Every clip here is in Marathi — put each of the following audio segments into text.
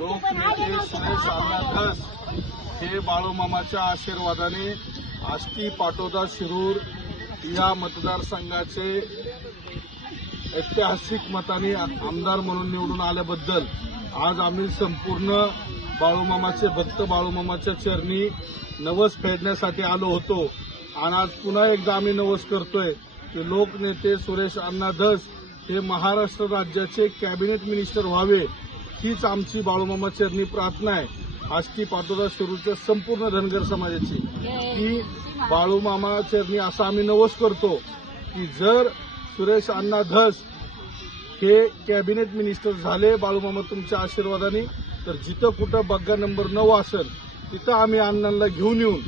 लोकनेते सुरेश अण्णाधस हे बाळूमामाच्या आशीर्वादाने आष्टी पाटोदा शिरूर या मतदारसंघाचे ऐतिहासिक मताने आमदार म्हणून निवडून आल्याबद्दल आज आम्ही संपूर्ण बाळूमामाचे भक्त बाळूमामाच्या चरणी नवस फेडण्यासाठी आलो होतो. आणि आज पुन्हा एकदा आम्ही नवस करतोय. की लोकनेते सुरेश अण्णा धस हे महाराष्ट्र राज्याचे कॅबिनेट मिनिस्टर व्हावे. हीच आमची बाळूमामा चरणी प्रार्थना आहे. आष्टी पाटोदा शिरूरच्या संपूर्ण धनगर समाजाची. की बाळूमामा चरणी असा आम्ही नवस करतो की जर सुरेश अण्णा धस हे कॅबिनेट मिनिस्टर झाले बाळूमामा तुमच्या आशीर्वादाने तर जिथं कुठं बग्गा नंबर नऊ असेल तिथं आम्ही अण्णांना घेऊन येऊन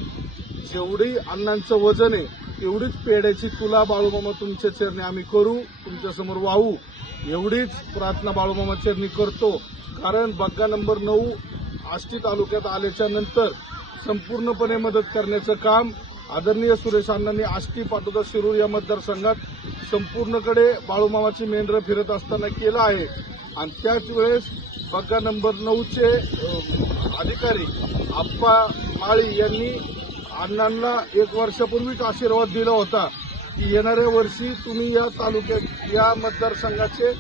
जेवढी अण्णांचं वजन आहे एवढीच पेड्याची तुला बाळूमामा तुमच्या चरणी आम्ही करू तुमच्यासमोर वाहू. एवढीच प्रार्थना बाळूमामा चरणी करतो. कारण बग्गा नंबर नऊ आष्टी तालुक्यात आल्याच्यानंतर संपूर्णपणे मदत करण्याचं काम आदरणीय सुरेश अण्णांनी आष्टी पाटोदा शिरूर या मतदारसंघात संपूर्णकडे बाळूमामाची मेंढरं फिरत असताना केलं आहे. आणि त्याच वेळेस बग्गा नंबर नऊचे अधिकारी आप्पा माळी यांनी अण्णांना एक वर्षापूर्वीच आशीर्वाद दिला होता की येणाऱ्या वर्षी तुम्ही या तालुक्यात या मतदारसंघाचे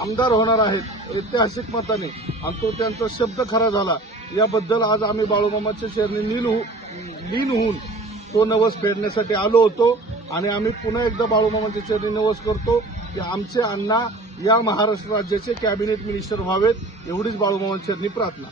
आमदार होणार आहेत ऐतिहासिक मताने. आणि तो त्यांचा शब्द खरा झाला. याबद्दल आज आम्ही बाळूमामाच्या चरणी लीन होऊन तो नवस फेडण्यासाठी आलो होतो. आणि आम्ही पुन्हा एकदा बाळूमामाच्या चरणी नवस करतो की आमचे अण्णा या महाराष्ट्र राज्याचे कॅबिनेट मिनिस्टर व्हावेत एवढीच बाळूमामाच्या चरणी प्रार्थना.